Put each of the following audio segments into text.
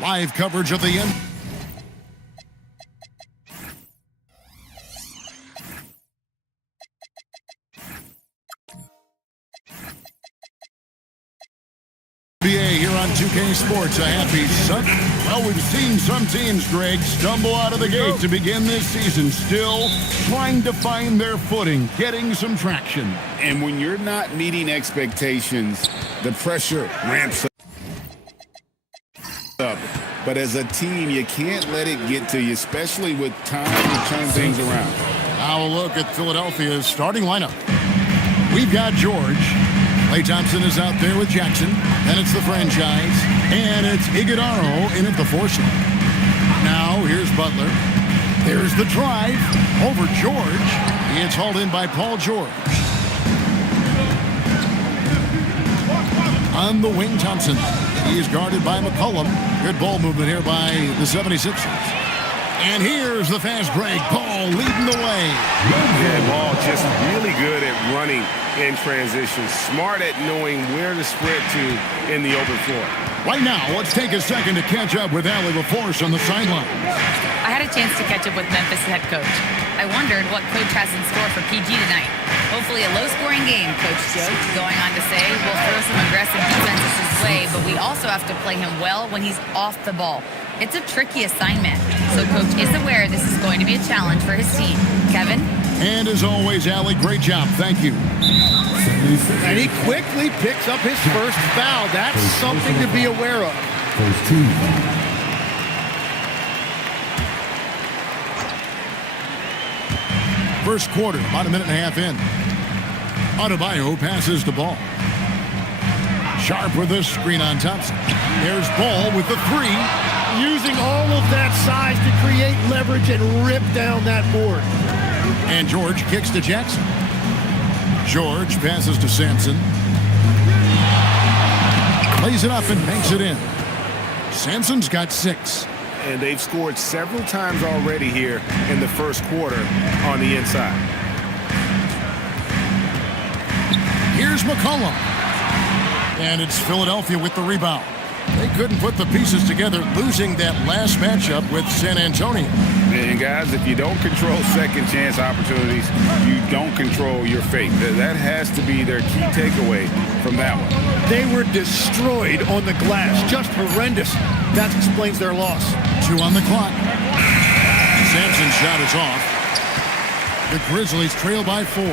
Live coverage of the NBA here on 2K Sports. A happy Sunday. Well, we've seen some teams, Greg, stumble out of the gate to begin this season, still trying to find their footing, getting some traction. And when you're not meeting expectations, the pressure ramps up. But as a team, you can't let it get to you, especially with time to turn things around. Now a look at Philadelphia's starting lineup. We've got George. Klay Thompson is out there with Jackson. Then it's the franchise. And it's Iguodala in at the 4 slot. Now here's Butler. There's the drive over George. It's hauled in by Paul George. On the wing, Thompson. He's guarded by McCollum. Good ball movement here by the 76ers. And here's the fast break. Paul leading the way. Yeah, Ball just really good at running in transition. Smart at knowing where to sprint to in the open floor. Right now, let's take a second to catch up with Allie LaForce on the sideline. I had a chance to catch up with Memphis head coach. I wondered what coach has in store for PG tonight. Hopefully a low-scoring game, coach joked, going on to say we'll throw some aggressive defenses his way, but we also have to play him well when he's off the ball. It's a tricky assignment, so coach is aware this is going to be a challenge for his team. Kevin? And as always, Allie, great job. Thank you. And he quickly picks up his first foul. That's something to be aware of. First quarter, about a minute and a half in. Adebayo passes the ball. Sharp with a screen on Thompson. There's Ball with the 3. Using all of that size to create leverage and rip down that board. And George kicks to Jackson. George passes to Sampson. Plays it up and banks it in. Sampson's got 6. And they've scored several times already here in the first quarter on the inside. Here's McCollum. And it's Philadelphia with the rebound. They couldn't put the pieces together, losing that last matchup with San Antonio. And guys, if you don't control second chance opportunities, you don't control your fate. That has to be their key takeaway from that one. They were destroyed on the glass. Just horrendous. That explains their loss. 2 on the clock. Sampson's shot is off. The Grizzlies trail by 4.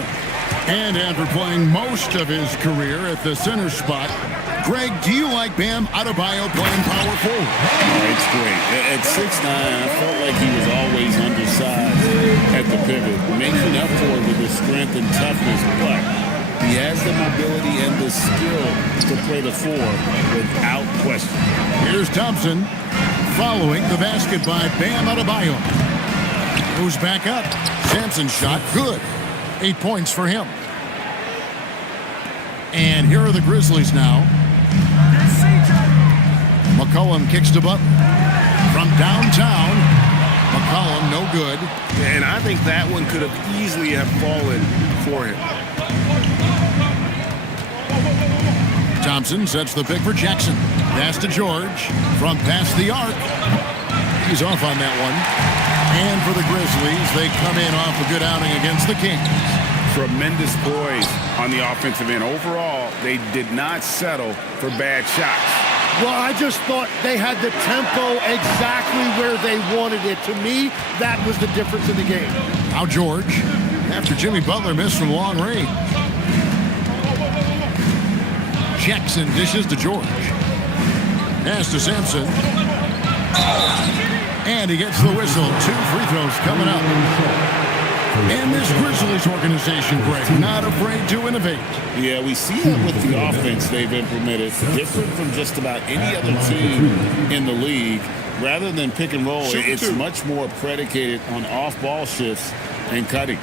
And after playing most of his career at the center spot, Greg, do you like Bam Adebayo playing power forward? Oh, it's great. At 6'9", I felt like he was always undersized at the pivot, making up for it with his strength and toughness, but he has the mobility and the skill to play the 4 without question. Here's Thompson following the basket by Bam Adebayo. Goes back up. Sampson's shot, good. 8 points for him. And here are the Grizzlies now. McCollum kicks to Butler. From downtown, McCollum no good. And I think that one could have easily have fallen for him. Thompson sets the pick for Jackson. Pass to George. From past the arc. He's off on that one. And for the Grizzlies, they come in off a good outing against the Kings. Tremendous poise on the offensive end. Overall, they did not settle for bad shots. Well, I just thought they had the tempo exactly where they wanted it. To me, that was the difference in the game. Now George, after Jimmy Butler missed from long range. Jackson dishes to George. Pass to Sampson. And he gets the whistle. 2 free throws coming up. And this Grizzlies organization, Greg, not afraid to innovate. Yeah, we see that with the offense they've implemented, different from just about any other team in the league. Rather than pick and roll, it's much more predicated on off-ball shifts and cutting.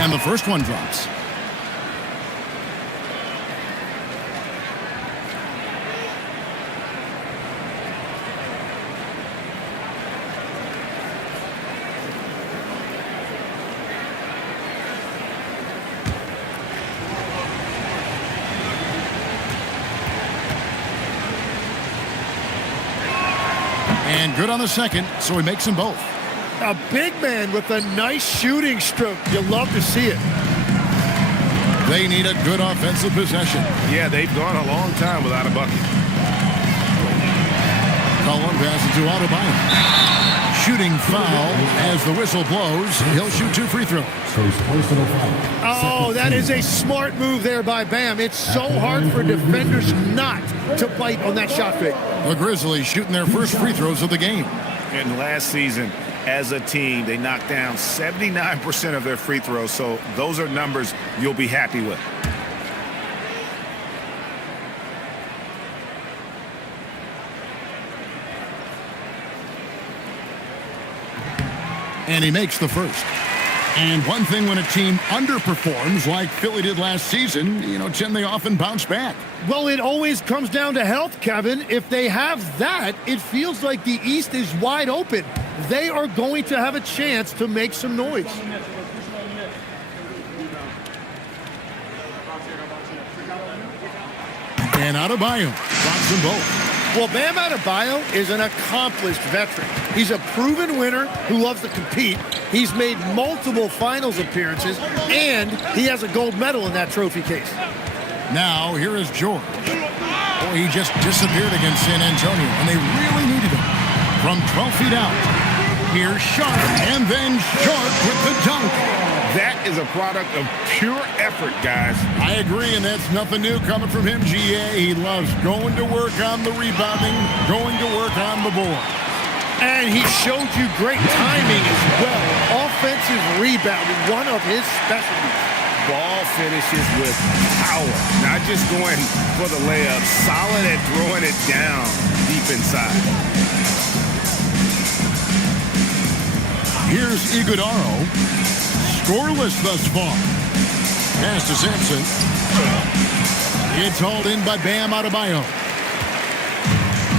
And the first one drops. And good on the second, so he makes them both. A big man with a nice shooting stroke. You love to see it. They need a good offensive possession. Yeah, they've gone a long time without a bucket. Cullen passes to Adebayo. Shooting foul as the whistle blows. He'll shoot 2 free throws. Oh, that is a smart move there by Bam. It's so hard for defenders not to bite on that shot fake. The Grizzlies shooting their first free throws of the game. And last season, as a team, they knocked down 79% of their free throws. So those are numbers you'll be happy with. And he makes the first. And one thing when a team underperforms like Philly did last season, Tim, they often bounce back. Well, it always comes down to health, Kevin. If they have that, it feels like the East is wide open. They are going to have a chance to make some noise. And Adebayo drops them both. Well, Bam Adebayo is an accomplished veteran. He's a proven winner who loves to compete. He's made multiple finals appearances, and he has a gold medal in that trophy case. Now, here is George. Boy, he just disappeared against San Antonio, and they really needed him. From 12 feet out, here's Sharp, and then Sharp with the dunk. That is a product of pure effort, guys. I agree, and that's nothing new coming from him, GA. He loves going to work on the rebounding, going to work on the board. And he showed you great timing as well. Offensive rebounding, one of his specialties. Ball finishes with power, not just going for the layup, solid at throwing it down deep inside. Here's Iguodaro. Scoreless thus far. Pass to Sampson. It's hauled in by Bam Adebayo.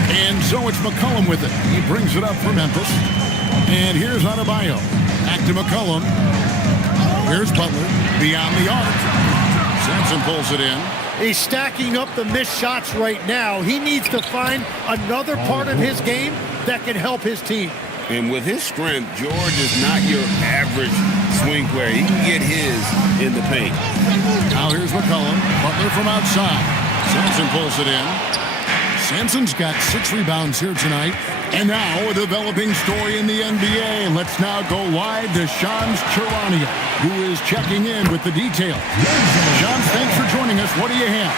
And so it's McCollum with it. He brings it up for Memphis. And here's Adebayo. Back to McCollum. Here's Butler. Beyond the arc. Sampson pulls it in. He's stacking up the missed shots right now. He needs to find another part of his game that can help his team. And with his strength, George is not your average swing player. He can get his in the paint. Now here's McCollum. Butler from outside. Sampson pulls it in. Sampson's got 6 rebounds here tonight. And now a developing story in the NBA. Let's now go wide to Shams Charania, who is checking in with the details. Shams, thanks for joining us. What do you have?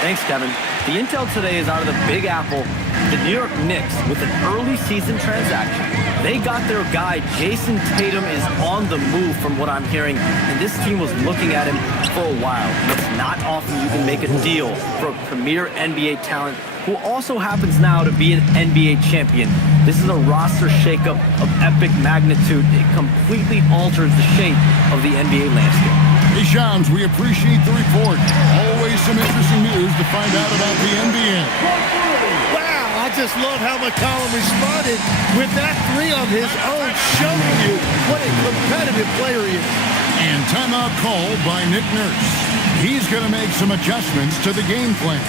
Thanks, Kevin. The intel today is out of the Big Apple. The New York Knicks with an early season transaction. They got their guy, Jason Tatum, is on the move from what I'm hearing, and this team was looking at him for a while. It's not often you can make a deal for a premier NBA talent who also happens now to be an NBA champion. This is a roster shakeup of epic magnitude. It completely alters the shape of the NBA landscape. Hey, Shams, we appreciate the report. Always some interesting news to find out about the NBA. Wow, I just love how McCollum responded with that 3 of his own, showing you what a competitive player he is. And timeout called by Nick Nurse. He's going to make some adjustments to the game plan.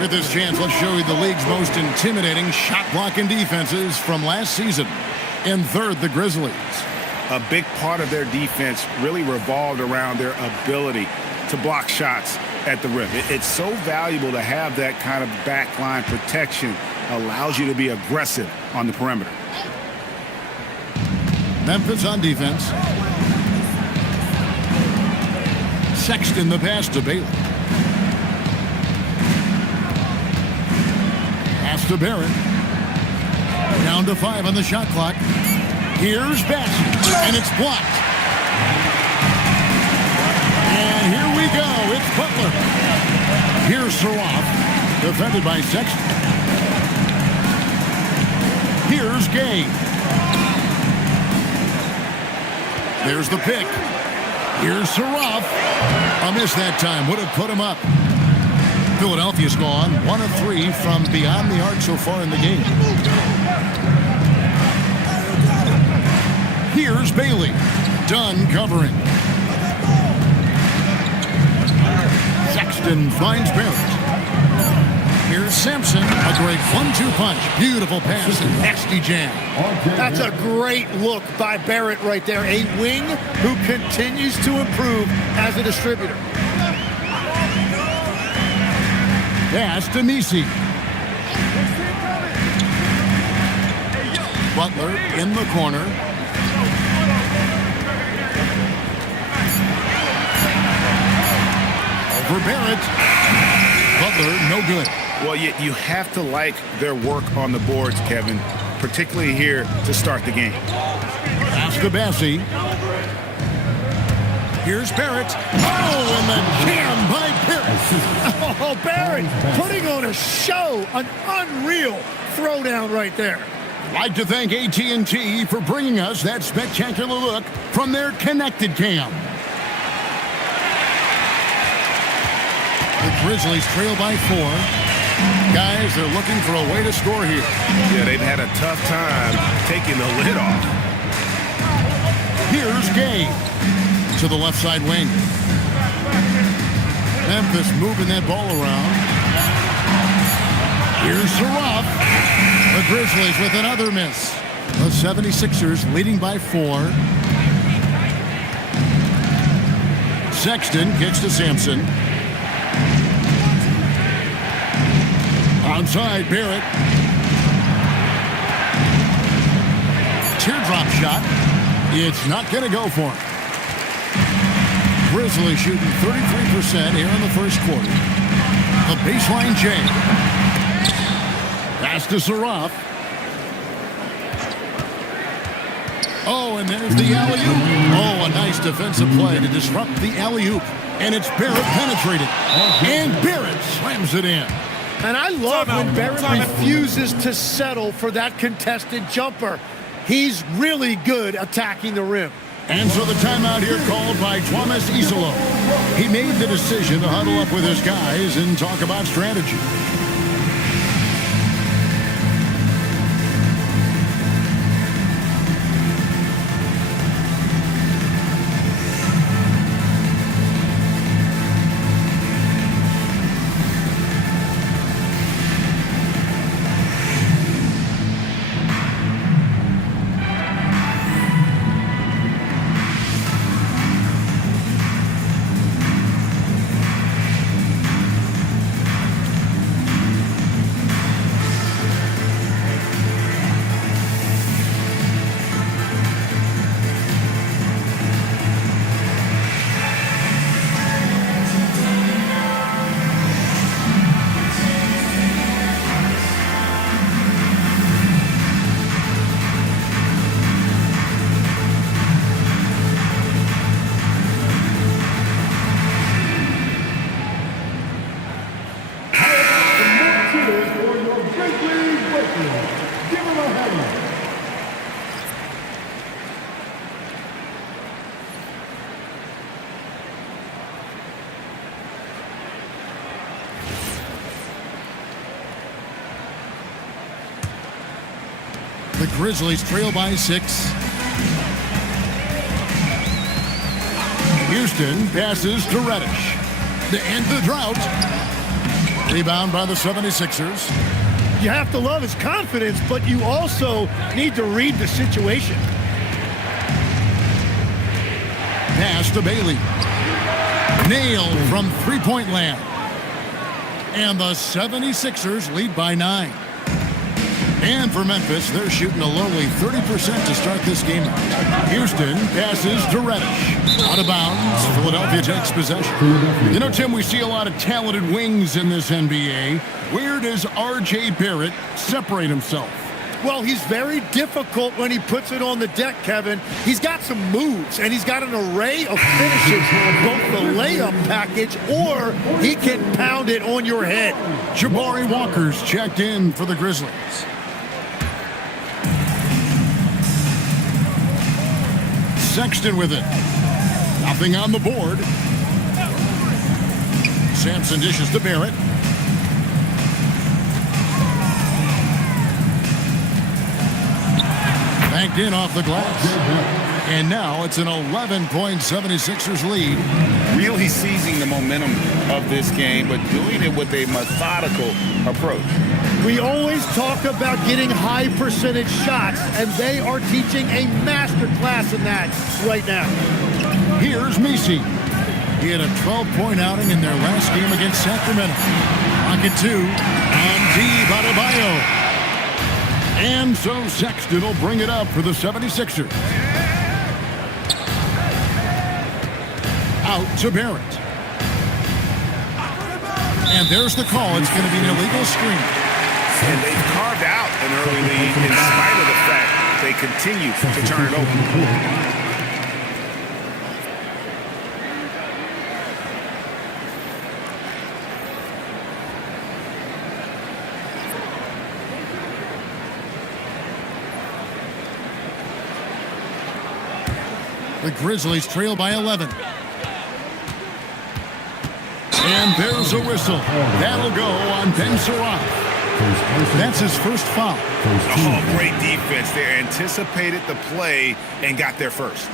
With this chance, let's show you the league's most intimidating shot blocking defenses from last season. In third, the Grizzlies. a big part of their defense really revolved around their ability to block shots at the rim. It's so valuable to have that kind of backline protection. Allows you to be aggressive on the perimeter. Memphis on defense. Sexton the pass to Bailey. Pass to Barrett. Down to 5 on the shot clock. Here's Bassett, and it's blocked. And here we go. It's Butler. Here's Saraf, defended by Sexton. Here's Gay. There's the pick. Here's Saraf. A miss that time. Would have put him up. Philadelphia's gone 1 of 3 from beyond the arc so far in the game. Here's Bailey. Dunn covering. Sexton finds Barrett. Here's Sampson. A great 1-2 punch. Beautiful pass. Nasty jam. That's a great look by Barrett right there. A wing who continues to improve as a distributor. Pass to Nisi. Butler in the corner. Over Barrett. Butler, no good. Well, you have to like their work on the boards, Kevin, particularly here to start the game. Pass to Bassie. Here's Barrett. Oh, and the jam by Barrett. Oh, Barrett putting on a show, an unreal throwdown right there. I'd like to thank AT&T for bringing us that spectacular look from their connected cam. The Grizzlies trail by 4. Guys, they're looking for a way to score here. Yeah, they've had a tough time taking the lid off. Here's Gay to the left side wing. Memphis moving that ball around. Here's Saraf. The Grizzlies with another miss. The 76ers leading by 4. Sexton kicks to Sampson. Outside, Barrett. Teardrop shot. It's not going to go for him. Grizzlies shooting 33% here in the first quarter. The baseline J. Pass to Saraf. Oh, and there's the alley-oop. Oh, a nice defensive play to disrupt the alley-oop. And it's Barrett penetrated. And Barrett slams it in. And I love when Barrett refuses to settle for that contested jumper. He's really good attacking the rim. And so the timeout here called by Thomas Isolo. He made the decision to huddle up with his guys and talk about strategy. The Grizzlies trail by 6. Houston passes to Reddish to end the drought. Rebound by the 76ers. You have to love his confidence, but you also need to read the situation. Pass to Bailey. Nailed from three-point land. And the 76ers lead by 9. And for Memphis, they're shooting a lowly 30% to start this game out. Houston passes to Reddish. Out of bounds. Philadelphia takes possession. You know, Tim, we see a lot of talented wings in this NBA. Where does R.J. Barrett separate himself? Well, he's very difficult when he puts it on the deck, Kevin. He's got some moves, and he's got an array of finishes, both the layup package, or he can pound it on your head. Jabari Walker's checked in for the Grizzlies. Sexton with it. Nothing on the board. Sampson dishes to Barrett. Banked in off the glass. And now it's an 11-point 76ers lead. Really seizing the momentum of this game, but doing it with a methodical approach. We always talk about getting high percentage shots, and they are teaching a master class in that right now. Here's Messi. He had a 12-point outing in their last game against Sacramento. Pocket 2 on Adebayo. And so Sexton will bring it up for the 76ers. Out to Barrett. And there's the call. It's going to be an illegal screen. And they've carved out an early lead in spite of the fact they continue to turn it over. The Grizzlies trail by 11. And there's a whistle. That'll go on Ben Surratt. That's his first foul. Oh, great defense. They anticipated the play and got there first.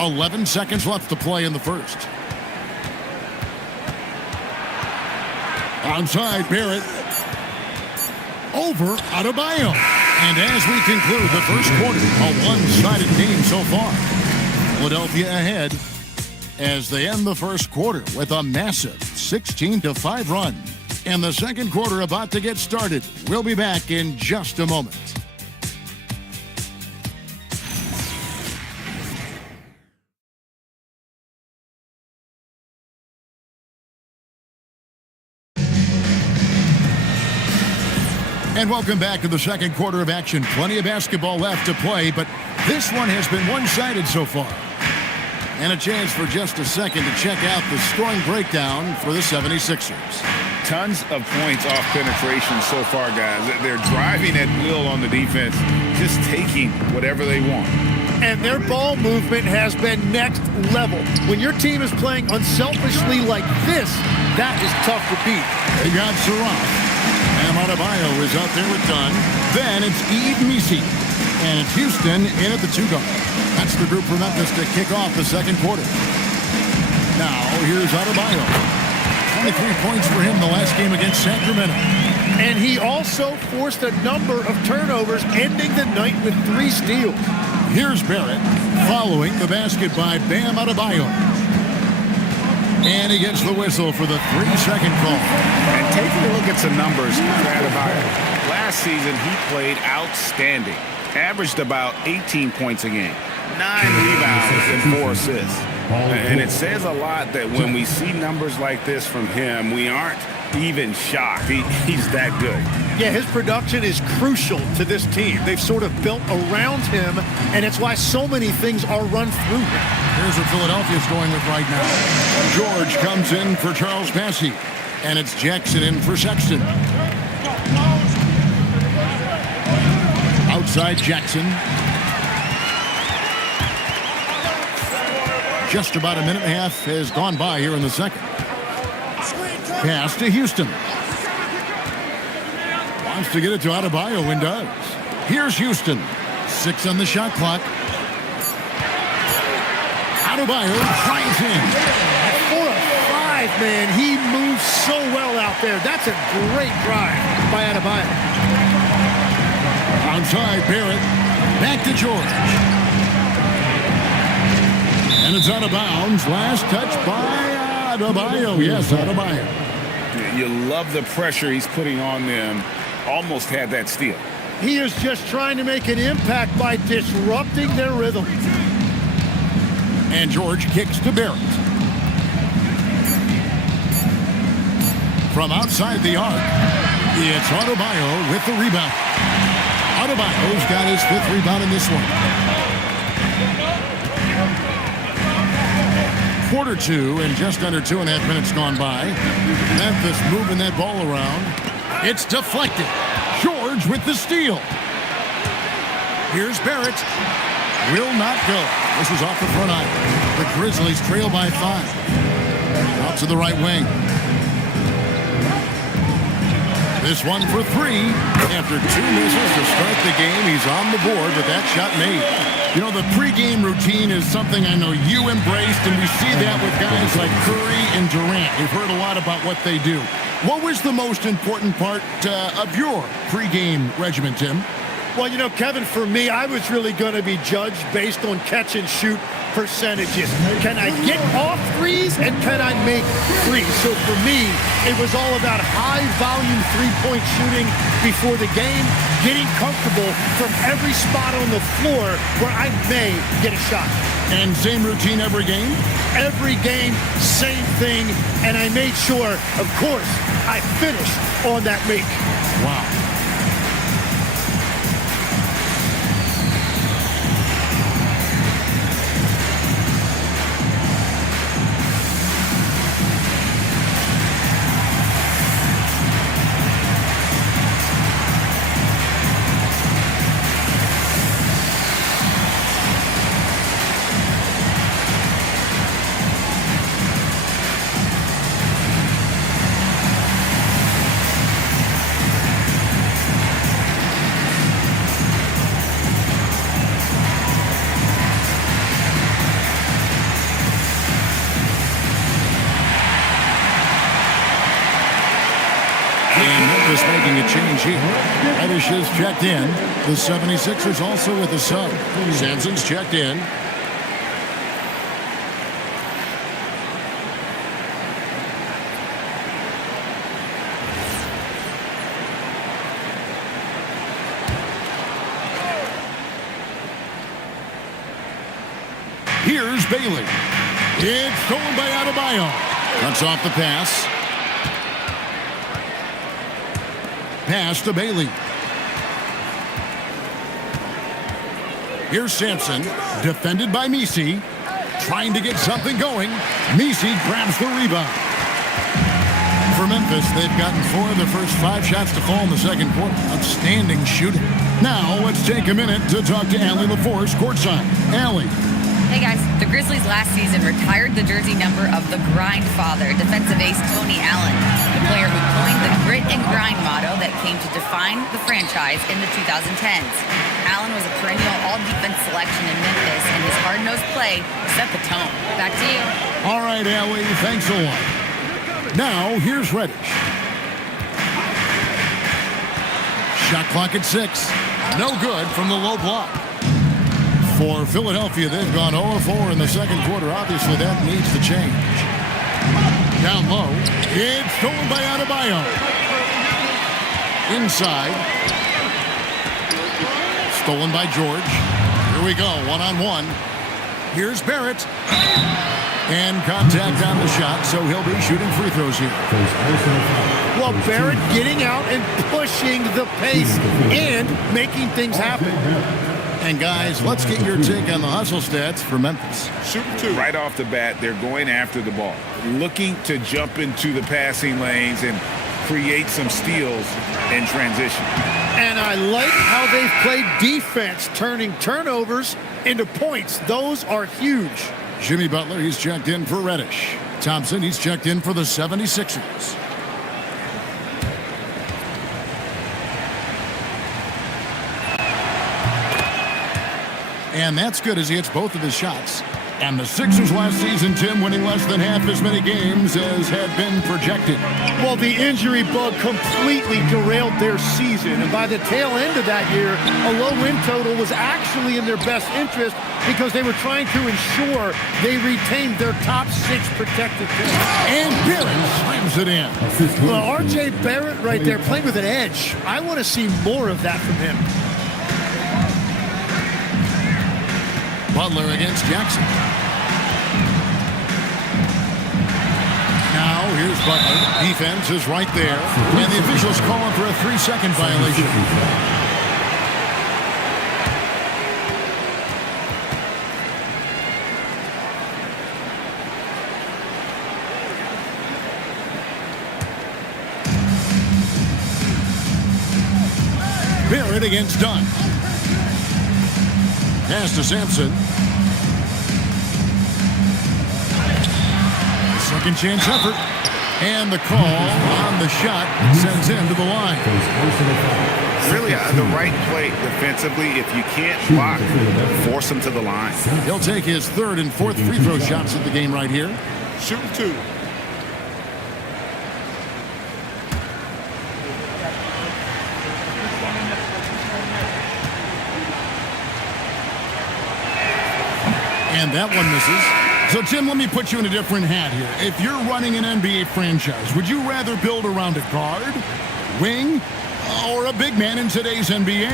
11 seconds left to play in the first. Onside, Barrett. Over Adebayo. And as we conclude the first quarter, a one-sided game so far. Philadelphia ahead as they end the first quarter with a massive 16-5 run. And the second quarter about to get started. We'll be back in just a moment. And welcome back to the second quarter of action. Plenty of basketball left to play, but this one has been one-sided so far. And a chance for just a second to check out the scoring breakdown for the 76ers. Tons of points off penetration so far, guys. They're driving at will on the defense, just taking whatever they want. And their ball movement has been next level. When your team is playing unselfishly like this, that is tough to beat. They got Surratt. Adebayo is out there with Dunn. Then it's Messi. And it's Houston in at the 2-guard. That's the group for Memphis to kick off the second quarter. Now, here's Adebayo. 23 points for him the last game against Sacramento. And he also forced a number of turnovers, ending the night with 3 steals. Here's Barrett following the basket by Bam Adebayo. And he gets the whistle for the 3-second call. And taking a look at some numbers for Adebayo. Last season, he played outstanding. Averaged about 18 points a game. 9 rebounds and 4 assists. And it says a lot that when we see numbers like this from him, we aren't even shocked. He's that good. Yeah, his production is crucial to this team. They've sort of built around him, and it's why so many things are run through him. Here's what Philadelphia's going with right now. George comes in for Charles Bassey, and it's Jackson in for Sexton. Outside Jackson. Just about a minute and a half has gone by here in the second. Pass to Houston. Wants to get it to Adebayo and does. Here's Houston. 6 on the shot clock. Adebayo drives in. 4 of 5, man. He moves so well out there. That's a great drive by Adebayo. Outside Barrett. Back to George. it's out of bounds. Last touch by Adebayo. Yes, Adebayo. You love the pressure he's putting on them. Almost had that steal. He is just trying to make an impact by disrupting their rhythm. And George kicks to Barrett. From outside the arc, it's Adebayo with the rebound. Adebayo's got his 5th rebound in this one. Quarter 2 and just under 2.5 minutes gone by. Memphis moving that ball around. It's deflected. George with the steal. Here's Barrett. Will not go. This is off the front eye. The Grizzlies trail by 5. Out to the right wing. This one for 3. After 2 misses to start the game, he's on the board with that shot made. You know, the pregame routine is something I know you embraced, and we see that with guys like Curry and Durant. We've heard a lot about what they do. What was the most important part of your pregame regimen, Tim? Well, you know, Kevin, for me, I was really going to be judged based on catch and shoot percentages. Can I get off threes and can I make threes? So for me, it was all about high volume three-point shooting before the game, getting comfortable from every spot on the floor where I may get a shot. And same routine every game? Every game, same thing. And I made sure, of course, I finished on that make. Wow. Making a change here. Reddish is checked in. The 76ers also with a sub. Sampson's checked in. Here's Bailey. It's stolen by Adebayo. Cuts off the pass. Pass to Bailey. Here's Sampson, defended by Misi, trying to get something going. Misi grabs the rebound. For Memphis, they've gotten 4 of their first 5 shots to fall in the second quarter. Outstanding shooting. Now, let's take a minute to talk to Allie LaForce courtside. Allie. Hey guys, the Grizzlies last season retired the jersey number of the grind father, defensive ace Tony Allen, the player who coined the grit and grind motto that came to define the franchise in the 2010s. Allen was a perennial all-defense selection in Memphis, and his hard-nosed play set the tone. Back to you. All right, Allie, thanks a lot. Now, here's Reddish. Shot clock at 6. No good from the low block. For Philadelphia, they've gone 0-4 in the second quarter. Obviously, that needs to change. Down low. It's stolen by Adebayo. Inside. Stolen by George. Here we go, one-on-one. Here's Barrett. And contact on the shot, so he'll be shooting free throws here. Well, Barrett getting out and pushing the pace and making things happen. And guys, let's get your take on the hustle stats for Memphis. Shooting 2. Right off the bat, they're going after the ball, looking to jump into the passing lanes and create some steals in transition. And I like how they've played defense, turning turnovers into points. Those are huge. Jimmy Butler, he's checked in for Reddish. Thompson, he's checked in for the 76ers. And that's good as he hits both of his shots. And the Sixers last season, Tim, winning less than half as many games as had been projected. Well, the injury bug completely derailed their season. And by the tail end of that year, a low win total was actually in their best interest because they were trying to ensure they retained their top 6 protected picks. And Barrett slams it in. Well, R.J. Barrett right there playing with an edge. I want to see more of that from him. Butler against Jackson. Now, here's Butler. Defense is right there. And the officials call him for a 3-second violation. Barrett against Dunn. Pass to Sampson. Second chance effort. And the call on the shot sends him to the line. Really the right play defensively. If you can't block, force him to the line. He'll take his 3rd and 4th free throw shots of the game right here. Shooting 2. And that one misses. So, Tim, let me put you in a different hat here. If you're running an NBA franchise, would you rather build around a guard, wing, or a big man in today's NBA?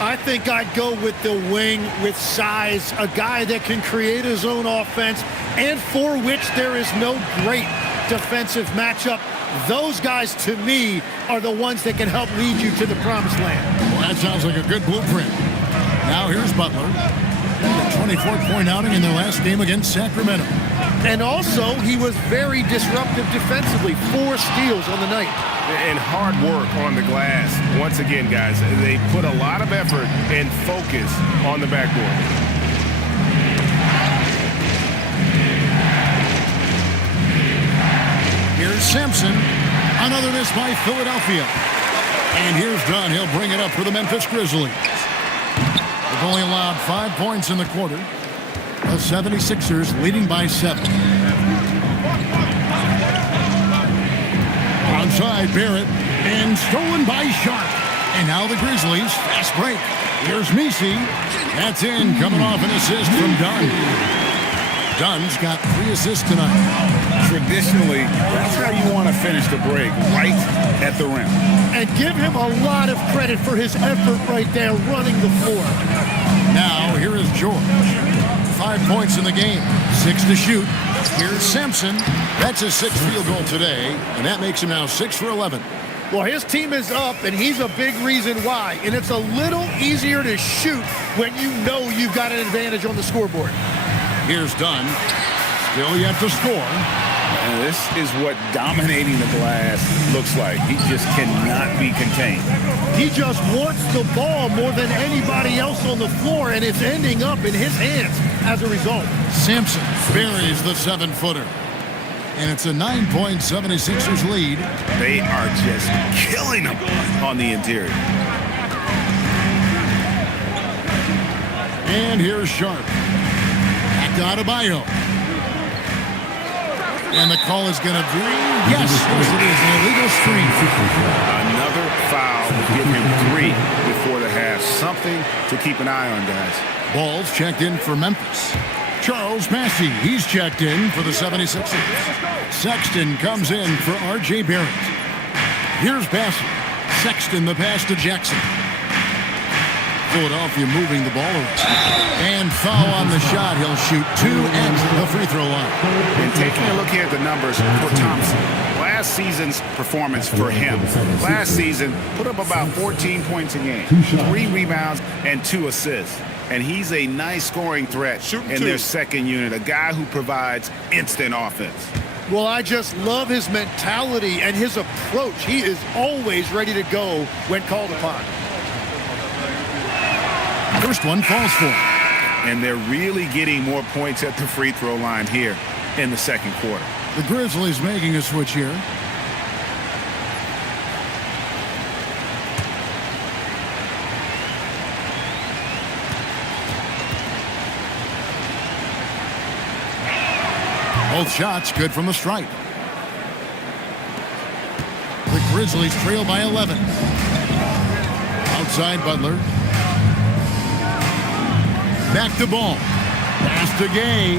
I think I'd go with the wing with size, a guy that can create his own offense and for which there is no great defensive matchup. Those guys, to me, are the ones that can help lead you to the promised land. Well, that sounds like a good blueprint. Now here's Butler. A 24-point outing in their last game against Sacramento. And also, he was very disruptive defensively. 4 steals on the night. And hard work on the glass. Once again, guys, they put a lot of effort and focus on the backboard. Here's Sampson. Another miss by Philadelphia. And here's Dunn. He'll bring it up for the Memphis Grizzlies. They've only allowed 5 points in the quarter. The 76ers leading by 7. Onside Barrett and stolen by Sharp. And now the Grizzlies fast break. Here's Messi. That's in, coming off an assist from Dunn. Dunn's got 3 assists tonight. Traditionally, that's how you want to finish the break, right at the rim. And give him a lot of credit for his effort right there running the floor. Now, here is George. 5 points in the game, 6 to shoot. Here's Sampson. That's his 6th field goal today, and that makes him now 6 for 11. Well, his team is up, and he's a big reason why. And it's a little easier to shoot when you know you've got an advantage on the scoreboard. Here's Dunn. Still yet to score. And this is what dominating the glass looks like. He just cannot be contained. He just wants the ball more than anybody else on the floor, and it's ending up in his hands as a result. Sampson buries the 7-footer. And it's a 9-point 76ers lead. They are just killing them on the interior. And here's Sharp. Back to Adebayo. And the call is going to be, yes, it is an illegal screen. Another foul will give him 3 before the half. Something to keep an eye on, guys. Ball's checked in for Memphis. Charles Massey, he's checked in for the 76ers. Sexton comes in for R.J. Barrett. Here's Bassett. Sexton, the pass to Jackson. Philadelphia moving the ball around. And foul on the shot. He'll shoot 2 at the free throw line. And taking a look here at the numbers for Thompson. Last season's performance for him. Last season, put up about 14 points a game. 3 rebounds and 2 assists. And he's a nice scoring threat in their second unit. A guy who provides instant offense. Well, I just love his mentality and his approach. He is always ready to go when called upon. First one falls for him. And they're really getting more points at the free throw line here in the second quarter. The Grizzlies making a switch here. Both shots good from the stripe. The Grizzlies trail by 11. Outside Butler. Back to Ball. Pass to Gay.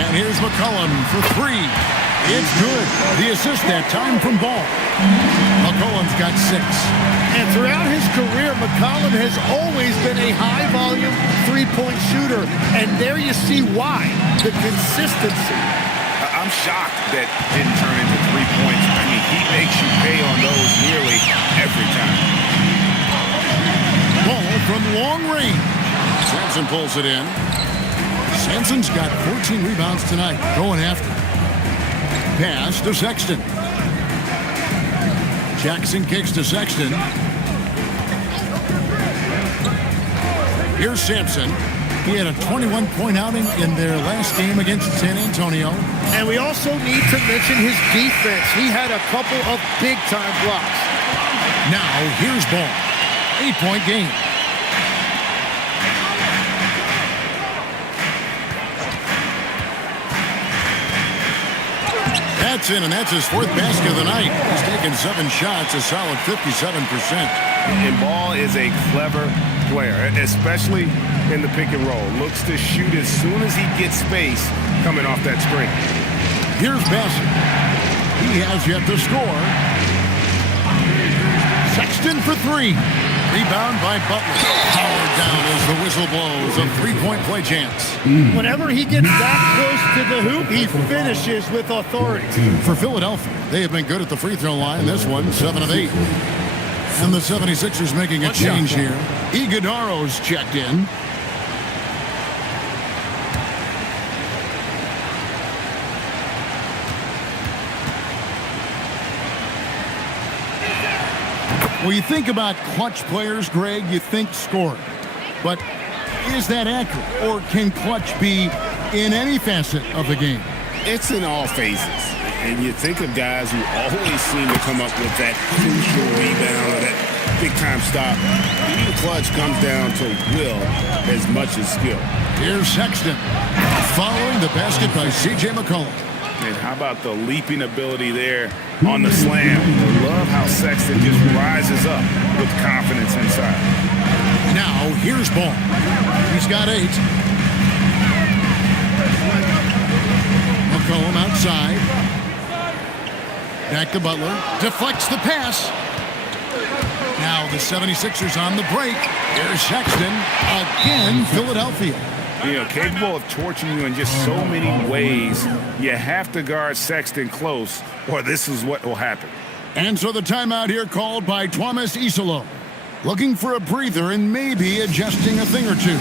And here's McCollum for three. It's good. The assist that time from Ball. McCollum's got 6. And throughout his career, McCollum has always been a high-volume three-point shooter. And there you see why. The consistency. I'm shocked that didn't turn into 3 points. I mean, he makes you pay on those nearly every time. Ball from long range. Sampson pulls it in. Sampson's got 14 rebounds tonight. Going after. Pass to Sexton. Jackson kicks to Sexton. Here's Sampson. He had a 21-point outing in their last game against San Antonio. And we also need to mention his defense. He had a couple of big-time blocks. Now, here's Ball. 8-point game. That's in, and that's his 4th basket of the night. He's taken 7 shots, a solid 57%. And Ball is a clever player, especially in the pick and roll. Looks to shoot as soon as he gets space coming off that screen. Here's Bassett. He has yet to score. Sexton for 3. Rebound by Butler. Powered down as the whistle blows. A 3-point play chance. Whenever he gets that close to the hoop, he finishes with authority. For Philadelphia, they have been good at the free throw line. This one, 7 of 8. And the 76ers making a change here. Iguodaro's checked in. When you think about clutch players, Greg, you think scoring. But is that accurate? Or can clutch be in any facet of the game? It's in all phases. And you think of guys who always seem to come up with that crucial rebound or that big-time stop. Being clutch comes down to will as much as skill. Here's Sexton. Following the basket by C.J. McCollum. And how about the leaping ability there on the slam? I love how Sexton just rises up with confidence inside. Now, here's Ball. He's got 8. McCollum outside. Back to Butler. Deflects the pass. Now the 76ers on the break. Here's Sexton. Again, Philadelphia. You know, capable of torching you in just so many ways. You have to guard Sexton close, or this is what will happen. And so the timeout here called by Thomas Isolo. Looking for a breather and maybe adjusting a thing or two.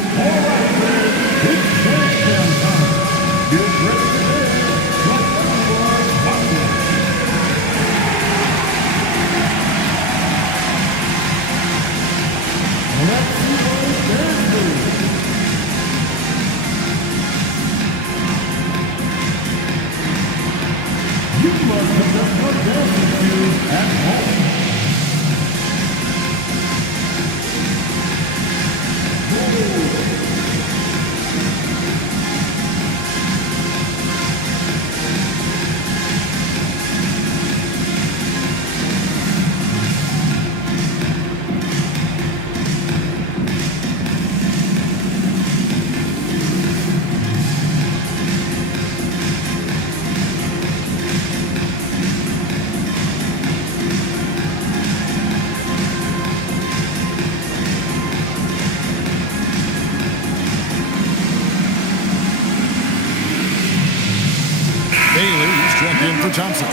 Thompson.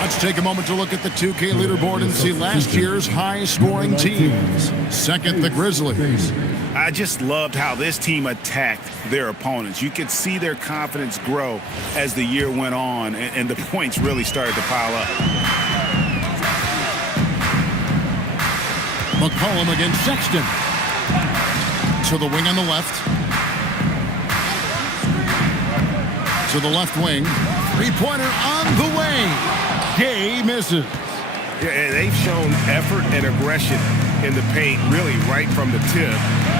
Let's take a moment to look at the 2K leaderboard and see last year's high-scoring teams. Second, the Grizzlies. I just loved how this team attacked their opponents. You could see their confidence grow as the year went on, and the points really started to pile up. McCollum against Sexton. To the wing on the left. To the left wing. Three-pointer on the way. Gay misses. Yeah, they've shown effort and aggression in the paint, really right from the tip.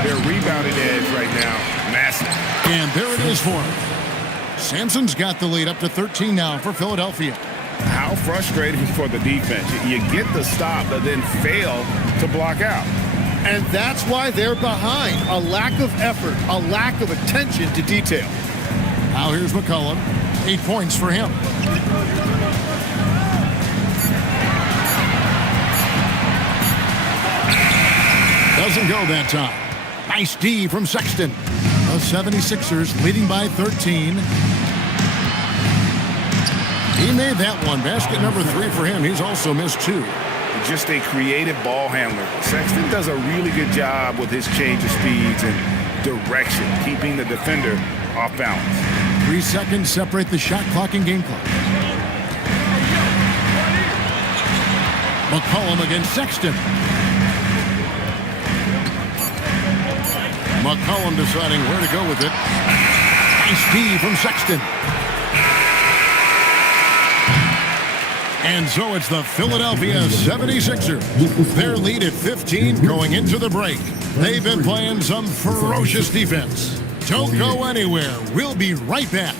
Their rebounding edge right now, massive. And there it is for him. Sampson's got the lead up to 13 now for Philadelphia. How frustrating for the defense. You get the stop, but then fail to block out. And that's why they're behind. A lack of effort, a lack of attention to detail. Now here's McCollum. 8 points for him. Doesn't go that time. Nice D from Sexton. The 76ers leading by 13. He made that one. Basket number 3 for him. He's also missed 2. Just a creative ball handler. Sexton does a really good job with his change of speeds and direction, keeping the defender off balance. 3 seconds separate the shot clock and game clock. McCollum against Sexton. McCollum deciding where to go with it. Nice D from Sexton. And so it's the Philadelphia 76ers. Their lead at 15 going into the break. They've been playing some ferocious defense. Don't go anywhere. We'll be right back.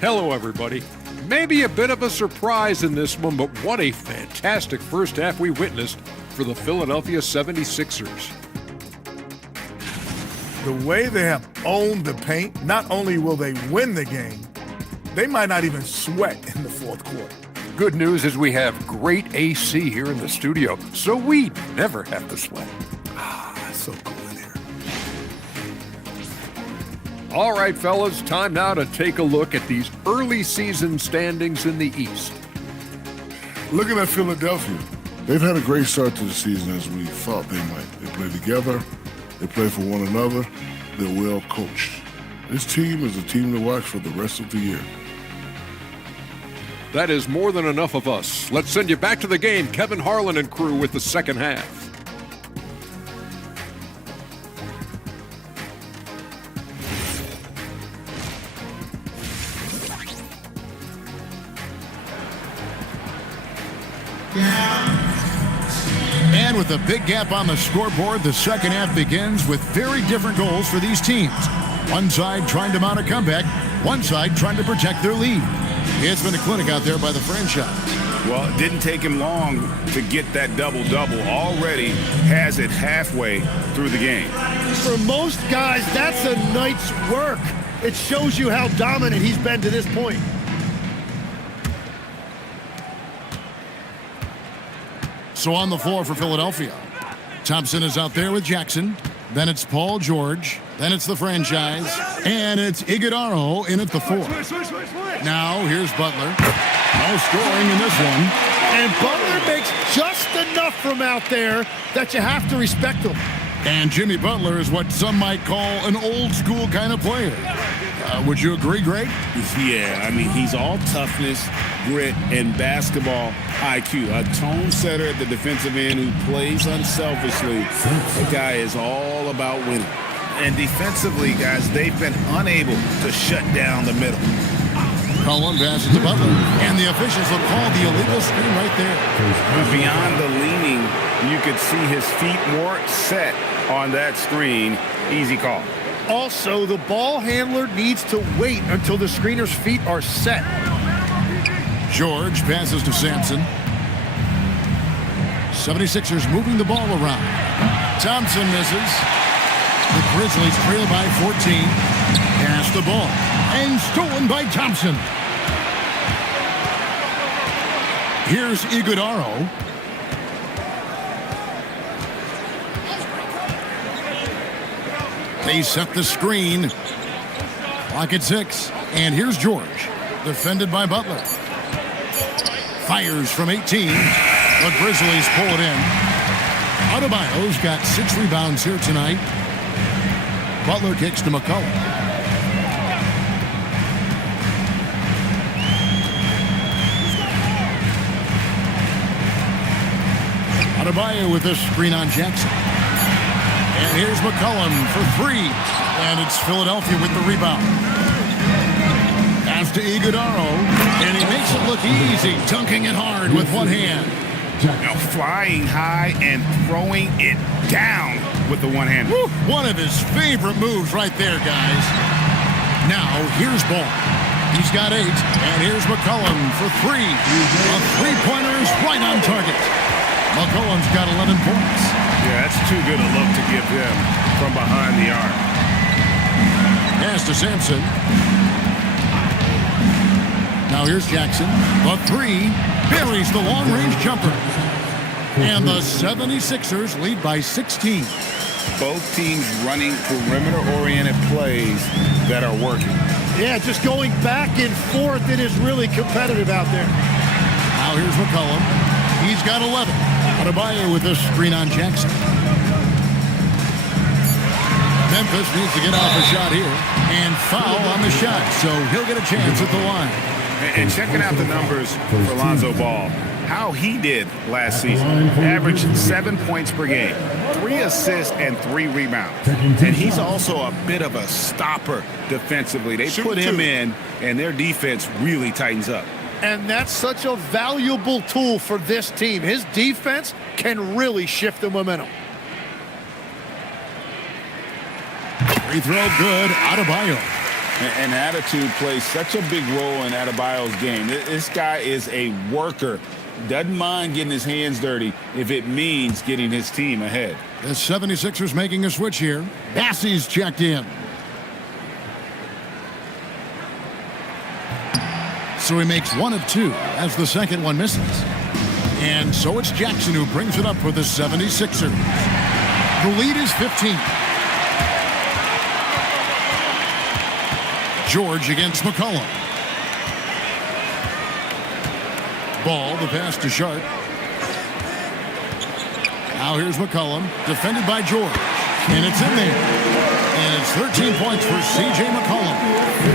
Hello, everybody. Maybe a bit of a surprise in this one, but what a fantastic first half we witnessed for the Philadelphia 76ers. The way they have owned the paint, not only will they win the game, they might not even sweat in the fourth quarter. Good news is we have great AC here in the studio, so we never have to sweat. It's so cool in here. All right, fellas, time now to take a look at these early season standings in the East. Looking at Philadelphia, they've had a great start to the season as we thought they might. They play together, they play for one another, they're well coached. This team is a team to watch for the rest of the year. That is more than enough of us. Let's send you back to the game, Kevin Harlan and crew with the second half. And with a big gap on the scoreboard, the second half begins with very different goals for these teams. One side trying to mount a comeback, one side trying to protect their lead. It's been a clinic out there by the franchise. Well, it didn't take him long to get that double-double. Already has it halfway through the game. For most guys, that's a night's work. It shows you how dominant he's been to this point. So on the floor for Philadelphia, Thompson is out there with Jackson. Then it's Paul George. Then it's the franchise. And it's Iguodala in at the 4. Now here's Butler. No scoring in this one. And Butler makes just enough from out there that you have to respect him. And Jimmy Butler is what some might call an old school kind of player. Would you agree, Greg? Yeah, I mean, he's all toughness, grit, and basketball IQ. A tone setter at the defensive end who plays unselfishly. The guy is all about winning. And defensively, guys, they've been unable to shut down the middle. Cullen passes to Butler. And the officials will call the illegal screen right there. Beyond the leaning, you could see his feet more set on that screen. Easy call. Also, the ball handler needs to wait until the screener's feet are set. George passes to Sampson. 76ers moving the ball around. Thompson misses. The Grizzlies trail by 14. Pass the ball. And stolen by Thompson. Here's Iguodala. They set the screen. Clock at 6. And here's George. Defended by Butler. Fires from 18. The Grizzlies pull it in. Adebayo's got 6 rebounds here tonight. Butler kicks to McCollum. Adebayo with this screen on Jackson. And here's McCollum for three. And it's Philadelphia with the rebound. Pass to Iguodaro. And he makes it look easy, dunking it hard with one hand. Now flying high and throwing it down with the one hand. One of his favorite moves right there, guys. Now, here's Ball. He's got 8. And here's McCollum for three. A three-pointer is right on target. McCollum's got 11 points. Yeah, that's too good a look to give him from behind the arc. Pass to Sampson. Now here's Jackson. The three buries the long-range jumper. And the 76ers lead by 16. Both teams running perimeter-oriented plays that are working. Yeah, just going back and forth. It is really competitive out there. Now here's McCollum. He's got 11. Adebayo with this screen on Jackson. Memphis needs to get off a shot here and foul on the shot, so he'll get a chance at the line. And checking out the numbers for Lonzo Ball, how he did last season. Averaged 7 points per game, 3 assists and 3 rebounds. And he's also a bit of a stopper defensively. They put him in, and their defense really tightens up. And that's such a valuable tool for this team. His defense can really shift the momentum. Free throw good, Adebayo. And attitude plays such a big role in Adebayo's game. This guy is a worker. Doesn't mind getting his hands dirty if it means getting his team ahead. The 76ers making a switch here. Bassey's checked in. So he makes 1 of 2 as the second one misses. And so it's Jackson who brings it up for the 76ers. The lead is 15. George against McCollum. Ball, the pass to Sharp. Now here's McCollum, defended by George. And it's in there. And it's 13 points for C.J. McCollum.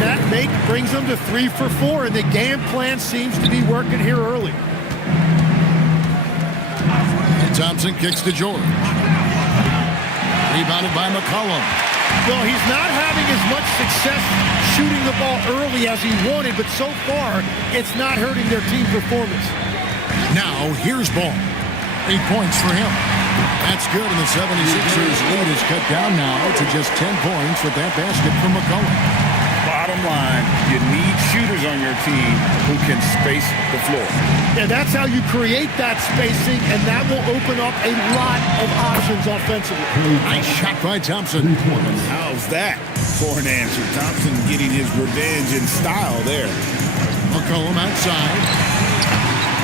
That make brings them to 3 for 4, and the game plan seems to be working here early. And Thompson kicks to George. Rebounded by McCollum. Well, he's not having as much success shooting the ball early as he wanted, but so far, it's not hurting their team performance. Now, here's Ball. 8 points for him. That's good, and the 76ers lead is cut down now to just 10 points with that basket from McCollum. Bottom line, you need shooters on your team who can space the floor. And that's how you create that spacing, and that will open up a lot of options offensively. Nice shot by Thompson. How's that for an answer? Thompson getting his revenge in style there. McCollum outside.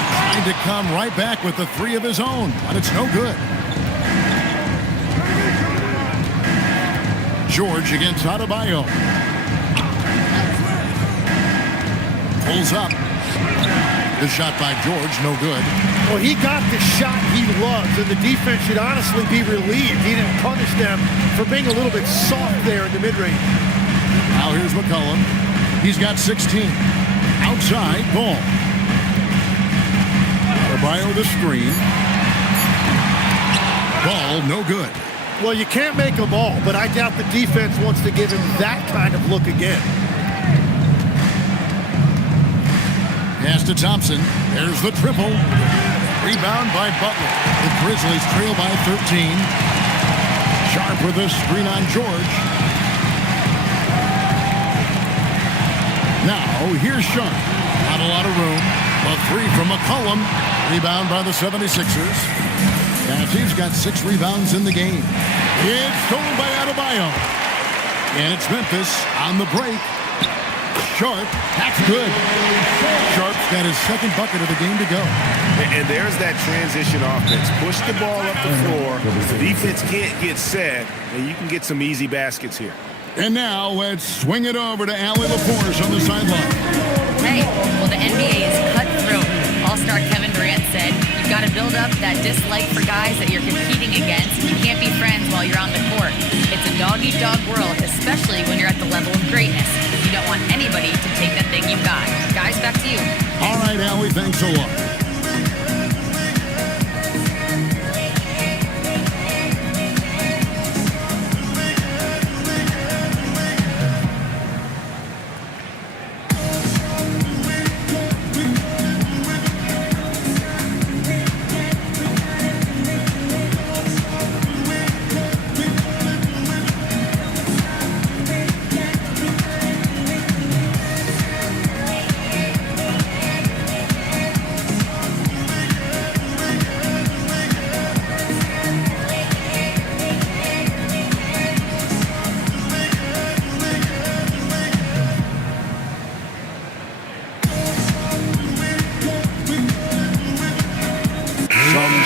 Trying to come right back with the 3 of his own, but it's no good. George against Adebayo. Pulls up. The shot by George, no good. Well, he got the shot he loves, and the defense should honestly be relieved. He didn't punish them for being a little bit soft there in the mid-range. Now here's McCollum. He's got 16. Outside, Ball. Adebayo the screen. Ball, no good. Well, you can't make them all, but I doubt the defense wants to give him that kind of look again. Pass to Thompson. There's the triple. Rebound by Butler. The Grizzlies trail by 13. Sharp with a screen on George. Now, here's Sharp. Not a lot of room. A 3 from McCollum. Rebound by the 76ers. He's got 6 rebounds in the game. It's stolen by Adebayo. And it's Memphis on the break. Sharp, that's good. Sharp's got his second bucket of the game to go. And there's that transition offense. Push the ball up the floor. The defense can't get set, and you can get some easy baskets here. And now let's swing it over to Allie LaForce on the sideline. Hey, well, the NBA is cutthroat. All-star Kevin Durant said, You've got to build up that dislike for guys that you're competing against. You can't be friends while you're on the court. It's a dog-eat-dog world, especially when you're at the level of greatness. You don't want anybody to take that thing you've got. Guys, back to you. All right, Allie, thanks a lot.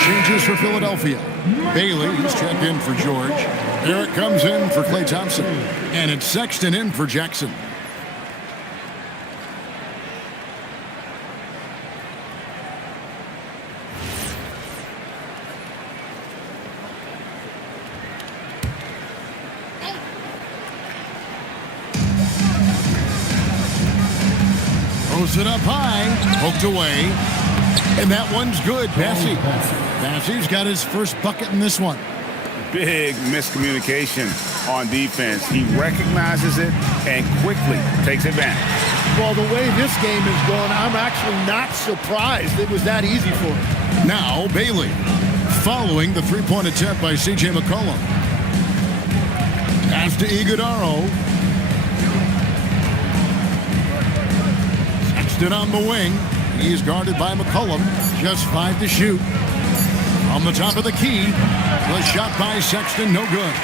Changes for Philadelphia. Bailey, he's checked in for George. Barrett comes in for Klay Thompson. And it's Sexton in for Jackson. Throws it up high. Poked away. And that one's good. Passey's got his first bucket in this one. Big miscommunication on defense. He recognizes it and quickly takes advantage. Well, the way this game is going, I'm actually not surprised it was that easy for him. Now, Bailey, following the three-point attempt by C.J. McCollum. Pass to Iguodaro. Sexton on the wing. He is guarded by McCollum. Just 5 to shoot. On the top of the key. The shot by Sexton, no good.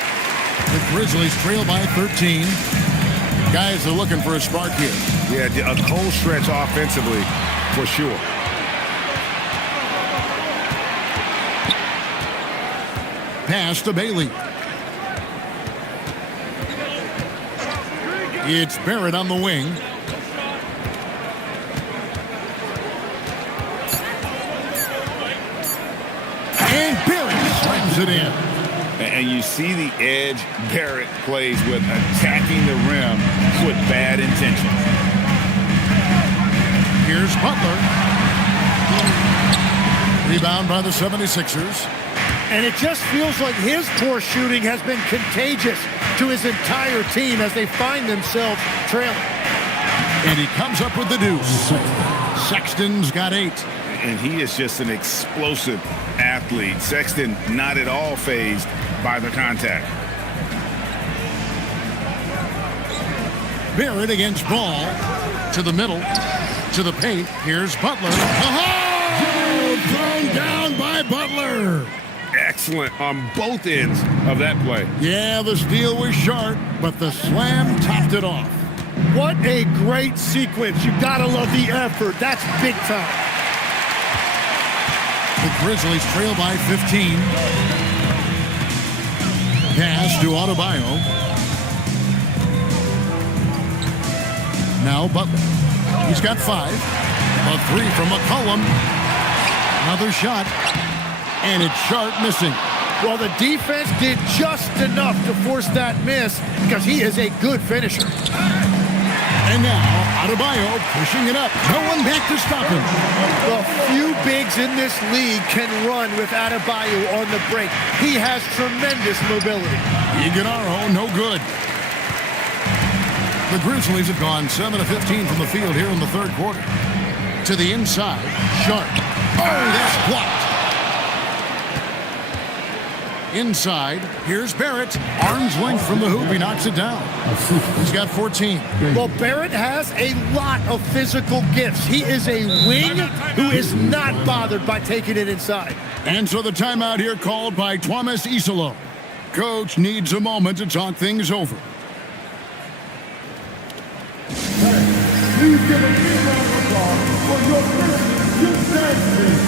The Grizzlies trail by 13. Guys are looking for a spark here. Yeah, a cold stretch offensively, for sure. Pass to Bailey. It's Barrett on the wing. And Barrett slams it in. And you see the edge Barrett plays with, attacking the rim with bad intention. Here's Butler. Rebound by the 76ers. And it just feels like his poor shooting has been contagious to his entire team as they find themselves trailing. And he comes up with the deuce. Sexton's got 8. And he is just an explosive athlete. Sexton not at all fazed by the contact. Barrett against Ball. To the middle. To the paint. Here's Butler. Oh! Thrown down by Butler. Excellent on both ends of that play. Yeah, the steal was sharp, but the slam topped it off. What a great sequence. You gotta love the effort. That's big time. The Grizzlies trail by 15. Pass to Adebayo. Now Butler. He's got 5. A 3 from McCollum. Another shot. And it's sharp, missing. Well, the defense did just enough to force that miss because he is a good finisher. And now, Adebayo pushing it up. No one back to stop him. The few bigs in this league can run with Adebayo on the break. He has tremendous mobility. Iguodaro, no good. The Grizzlies have gone 7 of 15 from the field here in the third quarter. To the inside, Sharp. Oh, that's blocked. Inside, here's Barrett. Arm's length from the hoop, he knocks it down. He's got 14. Well, Barrett has a lot of physical gifts. He is a wing who is not bothered by taking it inside. And so the timeout here called by Thomas Isolo. Coach needs a moment to talk things over. Please give a big round of applause for your Grizzlies youth dance team.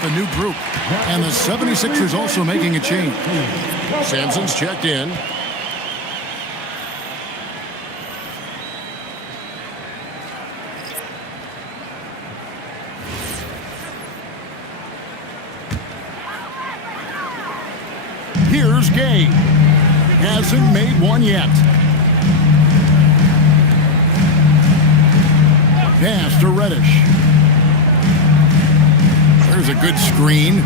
with a new group. And the 76ers also making a change. Sampson's checked in. Here's Gay. Hasn't made one yet. Pass to Reddish. There's a good screen.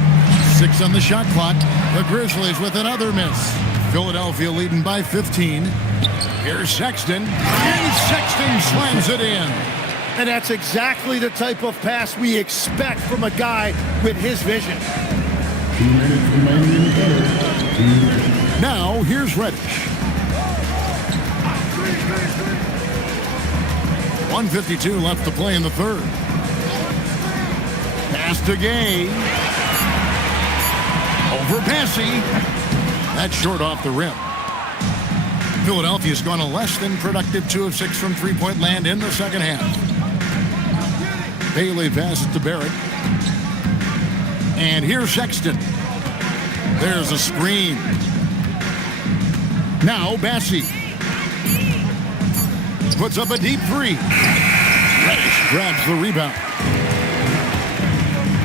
6 on the shot clock. The Grizzlies with another miss. Philadelphia leading by 15. Here's Sexton. And Sexton slams it in. And that's exactly the type of pass we expect from a guy with his vision. 2 minutes remaining in the third. Now, here's Reddish. 1:52 left to play in the third. Pass to Gay. Over Passy. That's short off the rim. Philadelphia's gone a less than productive 2 of 6 from three-point land in the second half. Bailey passes to Barrett. And here's Sexton. There's a screen. Now Bassey. Puts up a deep three. Reddish grabs the rebound.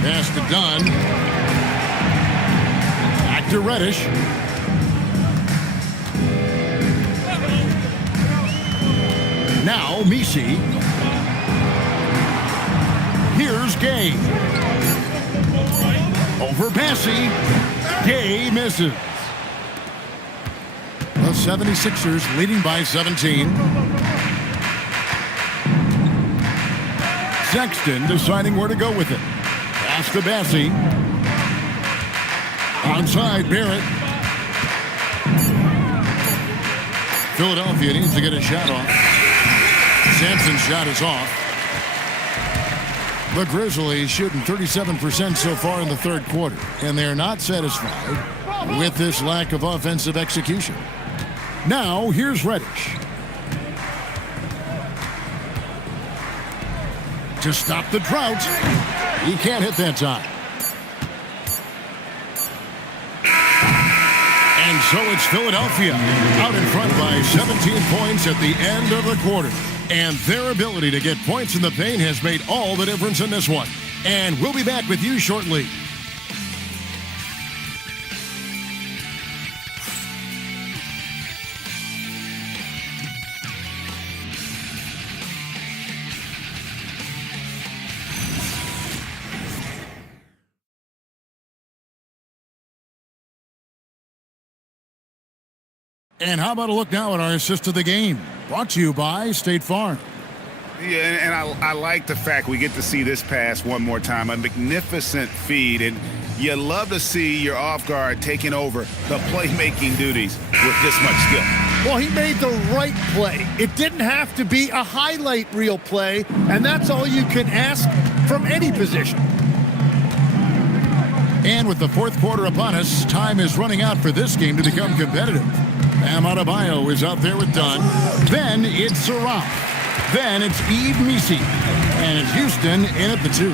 Pass to Dunn. Back to Reddish. Now Misi. Here's Gay. Over Bassey. Gay misses. The 76ers leading by 17. Sexton deciding where to go with it. Pass to Bassey. Onside Barrett. Philadelphia needs to get a shot off. Sampson's shot is off. The Grizzlies shooting 37% so far in the third quarter, and they're not satisfied with this lack of offensive execution. Now, here's Reddish. To stop the drought. He can't hit that time. And so it's Philadelphia out in front by 17 points at the end of the quarter. And their ability to get points in the paint has made all the difference in this one. And we'll be back with you shortly. And how about a look now at our assist of the game? Brought to you by State Farm. Yeah, and I like the fact we get to see this pass one more time. A magnificent feed, and you love to see your off guard taking over the playmaking duties with this much skill. Well, he made the right play. It didn't have to be a highlight reel play, and that's all you can ask from any position. And with the fourth quarter upon us, time is running out for this game to become competitive. Bam Adebayo is out there with Dunn. Then it's Saraf. Then it's Yves Misi. And it's Houston in at the 2.